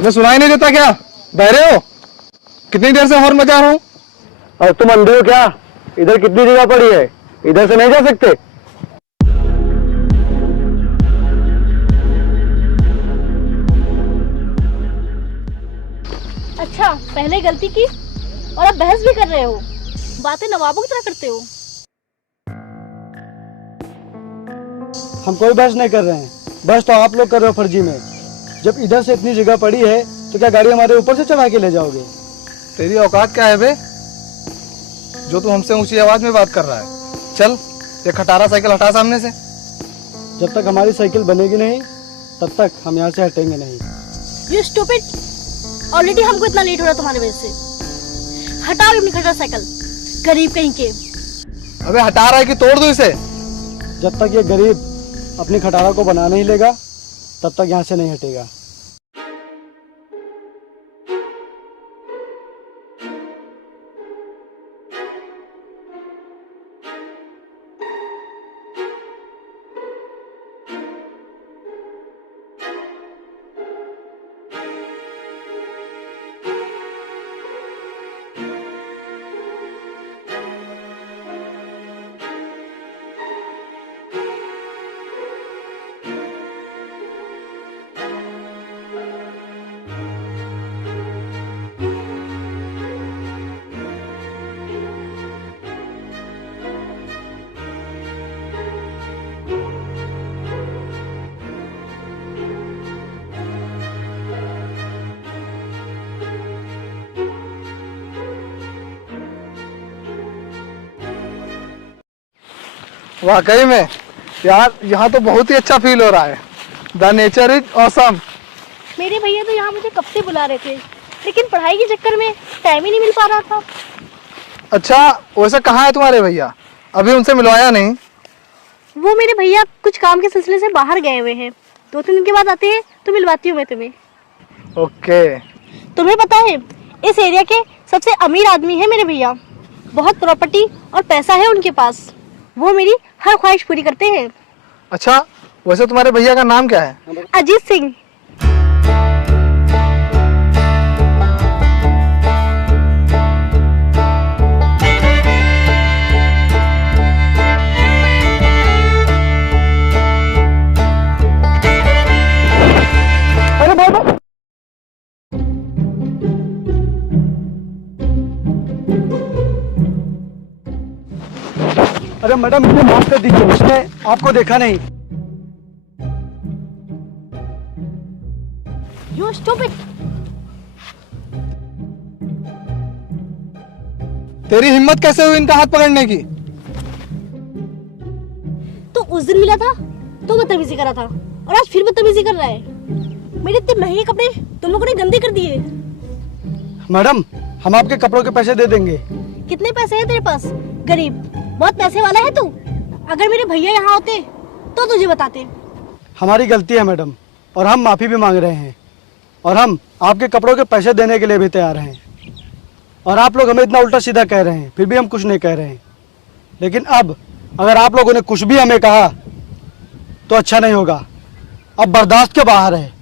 तुम्हें सुनाई नहीं देता क्या? बहरे हो? कितनी देर से हॉर्न बजा रहा हूँ? और तुम अंधे हो क्या? इधर कितनी जगह पड़ी है, इधर से नहीं जा सकते? अच्छा, पहले गलती की और अब बहस भी कर रहे हो। बातें नवाबों की तरह करते हो। हम कोई बहस नहीं कर रहे हैं, बहस तो आप लोग कर रहे हो फर्जी में। जब इधर से इतनी जगह पड़ी है तो क्या गाड़ी हमारे ऊपर से चढ़ा के ले जाओगे? तेरी औकात क्या है बे, जो तू हमसे ऊंची आवाज में बात कर रहा है? चल ये खटारा साइकिल हटा सामने से। जब तक हमारी साइकिल बनेगी नहीं तब तक हम यहाँ से हटेंगे नहीं। You stupid! ऑलरेडी हमको इतना लेट हो रहा है तुम्हारी वजह से। हटाओ अपनी खटारा साइकिल, गरीब कहीं के। अबे हटा रहा है कि तोड़ दूं इसे? जब तक ये गरीब अपनी खटारा को बना नहीं लेगा तब तक यहाँ से नहीं हटेगा। वाकई में यार, यहाँ तो बहुत ही अच्छा फील हो रहा है। The nature is awesome. मेरे भैया तो यहाँ मुझे कब से बुला रहे थे, लेकिन पढ़ाई के चक्कर में टाइम ही नहीं मिल पा रहा था। अच्छा, वैसे कहाँ है तुम्हारे भैया? अभी उनसे मिलवाया नहीं? वो मेरे भैया कुछ काम के सिलसिले से बाहर गए हुए हैं, 2-3 दिन के बाद आते हैं तो मिलवाती हूँ मैं तुम्हें। ओके। तुम्हें पता है, इस एरिया के सबसे अमीर आदमी है मेरे भैया। बहुत प्रॉपर्टी और पैसा है उनके पास। वो मेरी हर ख्वाहिश पूरी करते हैं। अच्छा, वैसे तुम्हारे भैया का नाम क्या है? अजीत सिंह। अरे बाबा, अरे मैडम मुझे माफ कर दीजिए, उसने आपको देखा नहीं। You stupid! तेरी हिम्मत कैसे हुई इनका हाथ पकड़ने की? तो उस दिन मिला था तो बदतमीजी करा था, और आज फिर बदतमीजी कर रहा है। मेरे इतने महंगे कपड़े तुम लोगों ने गंदे कर दिए। मैडम, हम आपके कपड़ों के पैसे दे देंगे। कितने पैसे हैं तेरे पास? गरीब, बहुत पैसे वाला है तू। अगर मेरे भैया यहाँ होते तो तुझे बताते। हमारी गलती है मैडम, और हम माफ़ी भी मांग रहे हैं, और हम आपके कपड़ों के पैसे देने के लिए भी तैयार हैं। और आप लोग हमें इतना उल्टा सीधा कह रहे हैं, फिर भी हम कुछ नहीं कह रहे हैं। लेकिन अब अगर आप लोगों ने कुछ भी हमें कहा तो अच्छा नहीं होगा। अब बर्दाश्त के बाहर है।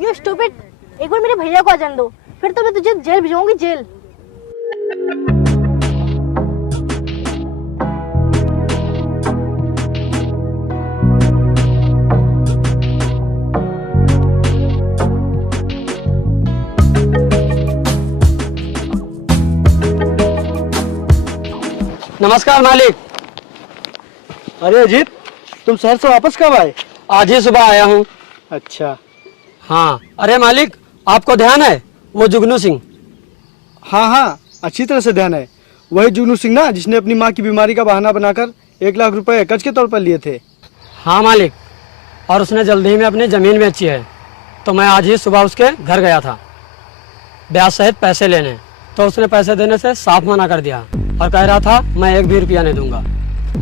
You stupid! एक बार मेरे भैया को आ जाने दो, फिर तो मैं तुझे जेल भिजवाऊंगी, जेल। नमस्कार मालिक। अरे अजीत, तुम शहर से वापस कब आए? आज ही सुबह आया हूँ। अच्छा। हाँ, अरे मालिक, आपको ध्यान है वो जुगनू सिंह? हाँ हाँ, अच्छी तरह से ध्यान है। वही जुगनू सिंह ना, जिसने अपनी माँ की बीमारी का बहाना बनाकर 1 लाख रुपए कर्ज के तौर पर लिए थे। हाँ मालिक, और उसने जल्दी ही में अपनी ज़मीन बेची है। तो मैं आज ही सुबह उसके घर गया था ब्याज सहित पैसे लेने, तो उसने पैसे देने से साफ मना कर दिया और कह रहा था मैं 1 भी रुपया नहीं दूंगा।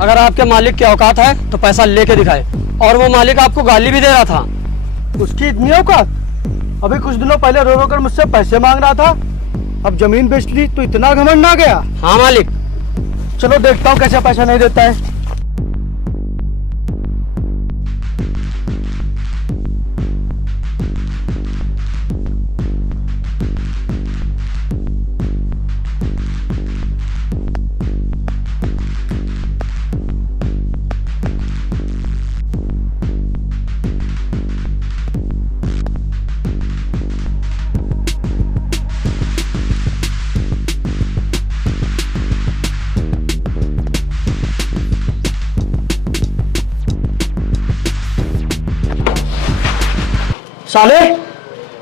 अगर आपके मालिक की औकात है तो पैसा लेके दिखाए। और वो मालिक आपको गाली भी दे रहा था। उसकी इतनी औकात? अभी कुछ दिनों पहले रो रो कर मुझसे पैसे मांग रहा था, अब जमीन बेच ली तो इतना घमंड आ गया। हाँ मालिक। चलो देखता हूँ कैसे पैसा नहीं देता है। साले,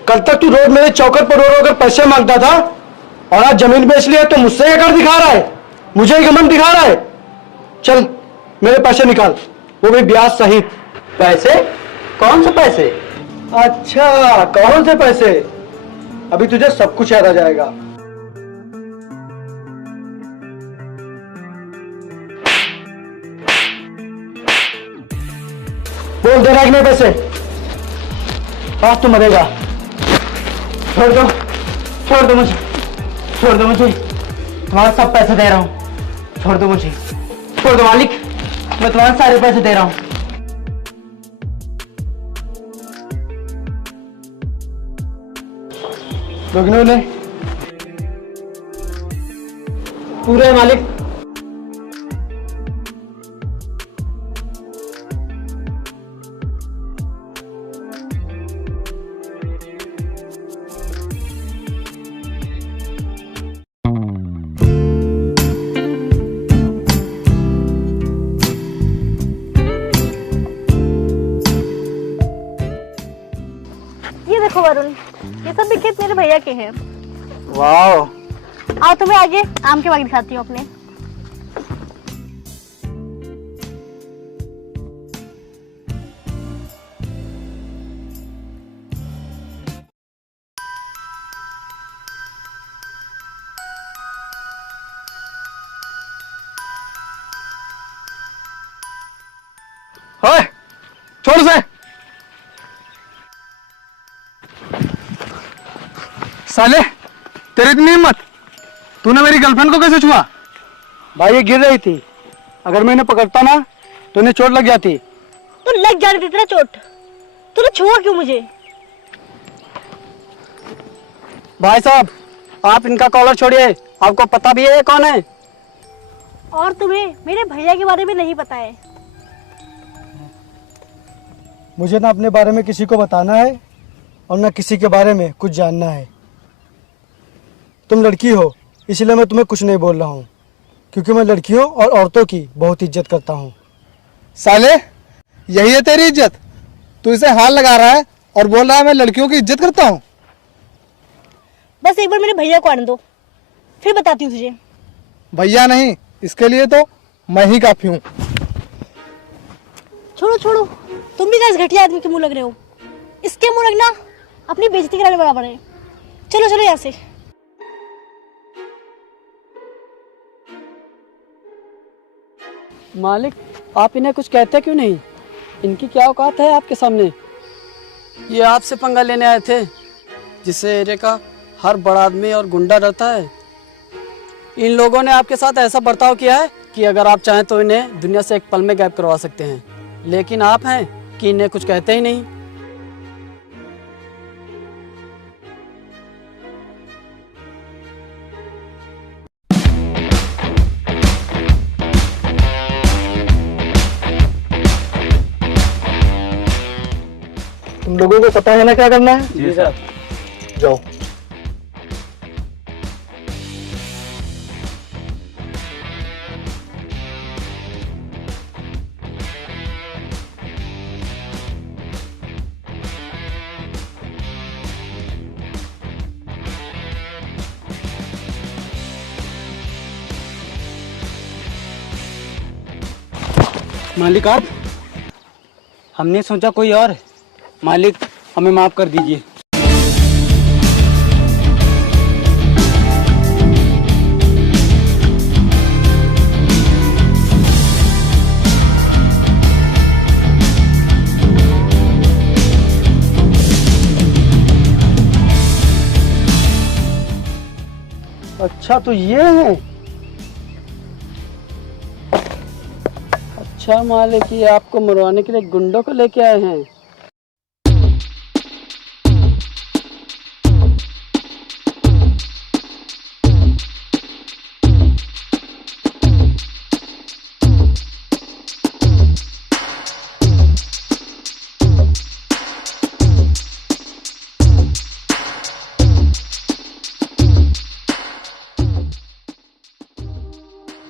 कल तक तू रोज मेरे चौकर पर रो रो कर पैसे मांगता था और आज जमीन बेच लिया तो मुझसे क्या कर दिखा रहा है? मुझे ही घमंड दिखा रहा है? चल मेरे पैसे निकाल, वो भी ब्याज सहित। पैसे? कौन से पैसे? अच्छा, कौन से पैसे? अभी तुझे सब कुछ याद आ जाएगा। बोल दे रहा है कि नहीं पैसे? आज तू मरेगा। छोड़ दो, छोड़ दो मुझे, छोड़ दो मुझे, तुम्हारे सब पैसे दे रहा हूँ, छोड़ दो मुझे, छोड़ दो मालिक, मैं तुम्हारे सारे पैसे दे रहा हूँ। रोकने वाले पूरे मालिक। ये देखो वरुण, ये सब भी खेत मेरे भैया के हैं। वाह, आओ तुम्हें आगे आम के बाग दिखाती हूँ अपने। ओए, छोड़ से। साले, तेरी इतनी हिम्मत, तूने मेरी गर्लफ्रेंड को कैसे छुआ? भाई ये गिर रही थी, अगर मैं इन्हें पकड़ता ना तो इन्हें चोट लग जाती। तो लग जाने देती ना चोट, तूने छुआ क्यों मुझे? भाई साहब, आप इनका कॉलर छोड़िए, आपको पता भी है ये कौन है? और तुम्हें मेरे भैया के बारे में नहीं पता है। मुझे ना अपने बारे में किसी को बताना है और ना किसी के बारे में कुछ जानना है। तुम लड़की हो इसलिए मैं तुम्हें कुछ नहीं बोल रहा हूँ, क्योंकि मैं लड़कियों और औरतों की बहुत इज्जत करता हूँ। साले, यही है तेरी इज्जत? तू इसे हाथ लगा रहा है और बोल रहा है मैं लड़कियों की इज्जत करता हूँ। बस एक बार मेरे भैया को आने दो, फिर बताती हूँ तुझे। भैया नहीं, इसके लिए तो मैं ही काफी हूँ। छोड़ो छोड़ो, तुम भी क्या इस घटिया आदमी के मुंह लग रहे हो? इसके मुंह लगना अपनी बेइज्जती कराने बराबर है। चलो चलो यहाँ से। मालिक, आप इन्हें कुछ कहते क्यों नहीं? इनकी क्या औकात है आपके सामने? ये आपसे पंगा लेने आए थे, जिससे एरिया का हर बड़ा आदमी और गुंडा डरता है। इन लोगों ने आपके साथ ऐसा बर्ताव किया है कि अगर आप चाहें तो इन्हें दुनिया से एक पल में गायब करवा सकते हैं, लेकिन आप हैं कि इन्हें कुछ कहते ही नहीं। तुम लोगों को पता है ना क्या करना है? जी सर। जाओ। मालिक आप? हमने सोचा कोई और है। मालिक हमें माफ कर दीजिए। अच्छा तो ये है। अच्छा मालिक, ये आपको मरवाने के लिए गुंडों को लेके आए हैं।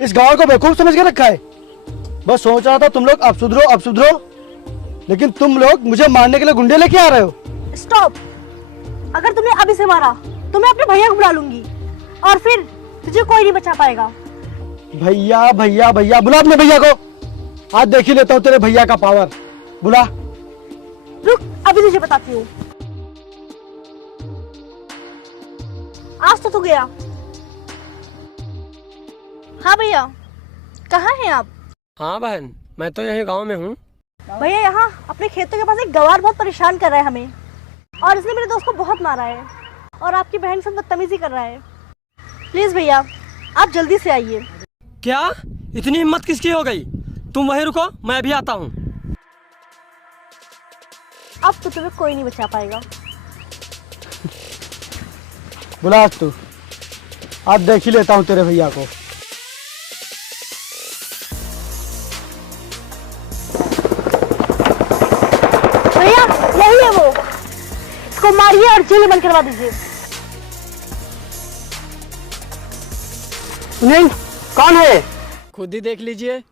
इस गांव को बेवकूफ समझ के रखा है। बस सोच रहा था तुम लोग अब सुधरो, लेकिन तुम लोग मुझे मारने के लिए गुंडे लेके आ रहे हो। स्टॉप। अगर तुमने अब इसे मारा तो मैं अपने भैया को बुला लूंगी और फिर तुझे कोई नहीं बचा पाएगा। भैया भैया भैया, बुला अपने भैया को। आज देख ही लेता हूँ तेरे भैया का पावर। बुला। रुक, अभी तुझे बताती हूँ। आज तो तू गया। हाँ भैया, कहाँ हैं आप? हाँ बहन, मैं तो यही गांव में हूँ। भैया यहाँ अपने खेतों के पास एक गवार बहुत परेशान कर रहा है हमें, और इसने मेरे दोस्त को बहुत मारा है और आपकी बहन से बदतमीजी कर रहा है। प्लीज भैया, आप जल्दी से आइए। क्या इतनी हिम्मत किसकी हो गई? तुम वहीं रुको, मैं भी आता हूँ। अब तो तुम्हें कोई नहीं बचा पाएगा। बुला आज तू। आज देख ही लेता हूँ तेरे भैया को। भैया यही है वो, इसको मारिए और जेल में बंद करवा दीजिए। नहीं, कौन है? खुद ही देख लीजिए।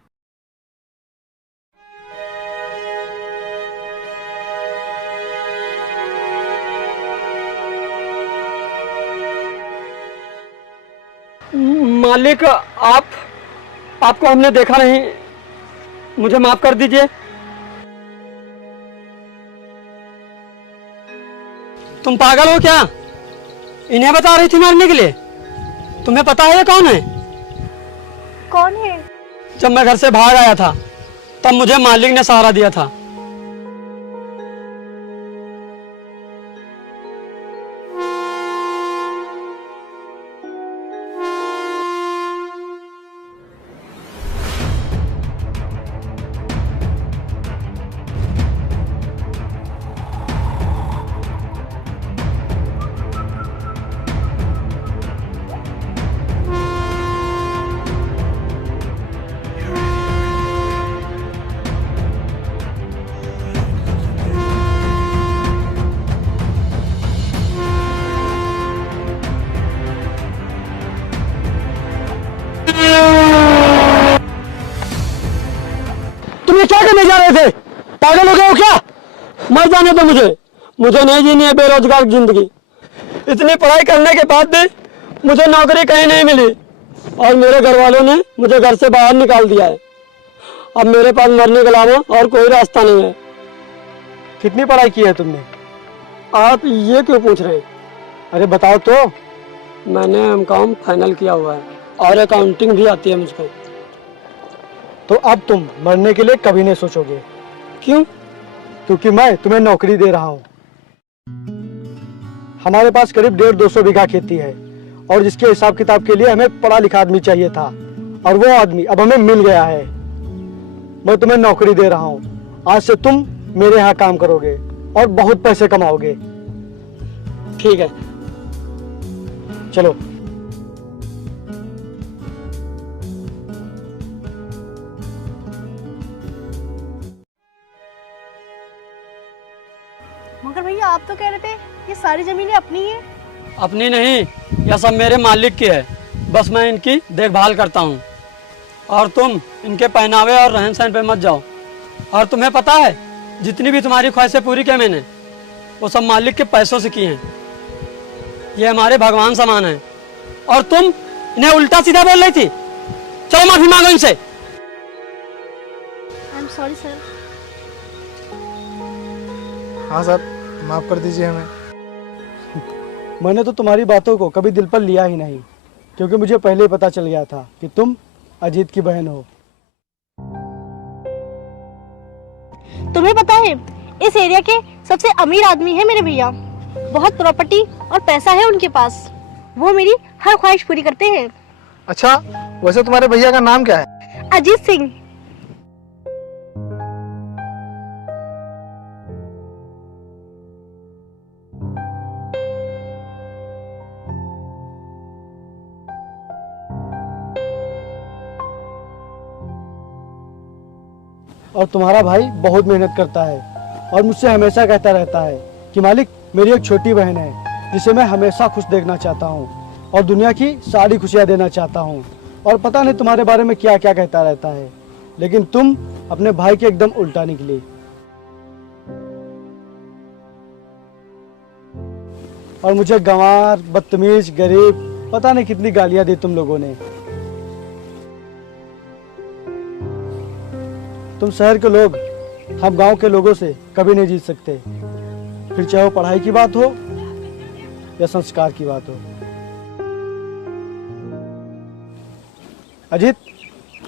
मालिक, आपको हमने देखा नहीं, मुझे माफ कर दीजिए। तुम पागल हो क्या? इन्हें बता रही थी मारने के लिए? तुम्हें पता है ये कौन है? कौन है? जब मैं घर से भाग आया था तब मुझे मालिक ने सहारा दिया था। तुम ये क्या करने जा रहे थे? पागल हो गए हो क्या? मर जाने दो मुझे नहीं जीनी है बेरोजगार जिंदगी। इतनी पढ़ाई करने के बाद भी मुझे नौकरी कहीं नहीं मिली और मेरे घर वालों ने मुझे घर से बाहर निकाल दिया है। अब मेरे पास मरने के अलावा और कोई रास्ता नहीं है। कितनी पढ़ाई की है तुमने? आप ये क्यों पूछ रहे हैं? अरे बताओ तो। मैंने एमकॉम फाइनल किया हुआ है और अकाउंटिंग भी आती है मुझको। तो अब तुम मरने के लिए कभी नहीं सोचोगे। क्यों? क्योंकि मैं तुम्हें नौकरी दे रहा हूँ। हमारे पास करीब 150-200 बीघा खेती है और जिसके हिसाब किताब के लिए हमें पढ़ा लिखा आदमी चाहिए था और वो आदमी अब हमें मिल गया है। मैं तुम्हें नौकरी दे रहा हूँ। आज से तुम मेरे यहाँ काम करोगे और बहुत पैसे कमाओगे। ठीक है, चलो। मगर भैया आप तो कह रहे थे ये सारी जमीनें अपनी है। अपनी नहीं, यह सब मेरे मालिक की है। बस मैं इनकी देखभाल करता हूँ और तुम इनके पहनावे और रहन सहन पे मत जाओ। और तुम्हें पता है जितनी भी तुम्हारी ख्वाहिशें पूरी की मैंने, वो सब मालिक के पैसों से की हैं। ये हमारे भगवान समान है और तुम इन्हें उल्टा सीधा बोल रही थी। चलो माफी मांगो इनसे। I am sorry sir. हाँ सर, माफ़ कर दीजिए हमें। मैंने तो तुम्हारी बातों को कभी दिल पर लिया ही नहीं, क्योंकि मुझे पहले ही पता चल गया था कि तुम अजीत की बहन हो। तुम्हें पता है इस एरिया के सबसे अमीर आदमी है मेरे भैया। बहुत प्रॉपर्टी और पैसा है उनके पास। वो मेरी हर ख्वाहिश पूरी करते हैं। अच्छा, वैसे तुम्हारे भैया का नाम क्या है? अजीत सिंह। और तुम्हारा भाई बहुत मेहनत करता है और मुझसे हमेशा कहता रहता है कि मालिक, मेरी एक छोटी बहन है जिसे मैं हमेशा खुश देखना चाहता हूँ और दुनिया की सारी खुशियाँ देना चाहता हूँ। और पता नहीं तुम्हारे बारे में क्या क्या कहता रहता है, लेकिन तुम अपने भाई के एकदम उल्टा निकली। और मुझे गंवार, बदतमीज, गरीब, पता नहीं कितनी गालियां दी तुम लोगों ने। तुम शहर के लोग हम गांव के लोगों से कभी नहीं जीत सकते, फिर चाहे वो पढ़ाई की बात हो या संस्कार की बात हो। अजीत,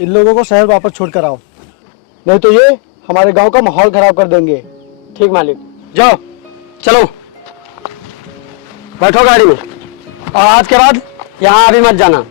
इन लोगों को शहर वापस छोड़कर आओ, नहीं तो ये हमारे गांव का माहौल खराब कर देंगे। ठीक मालिक, जाओ चलो बैठो गाड़ी में, और आज के बाद यहाँ अभी मत जाना।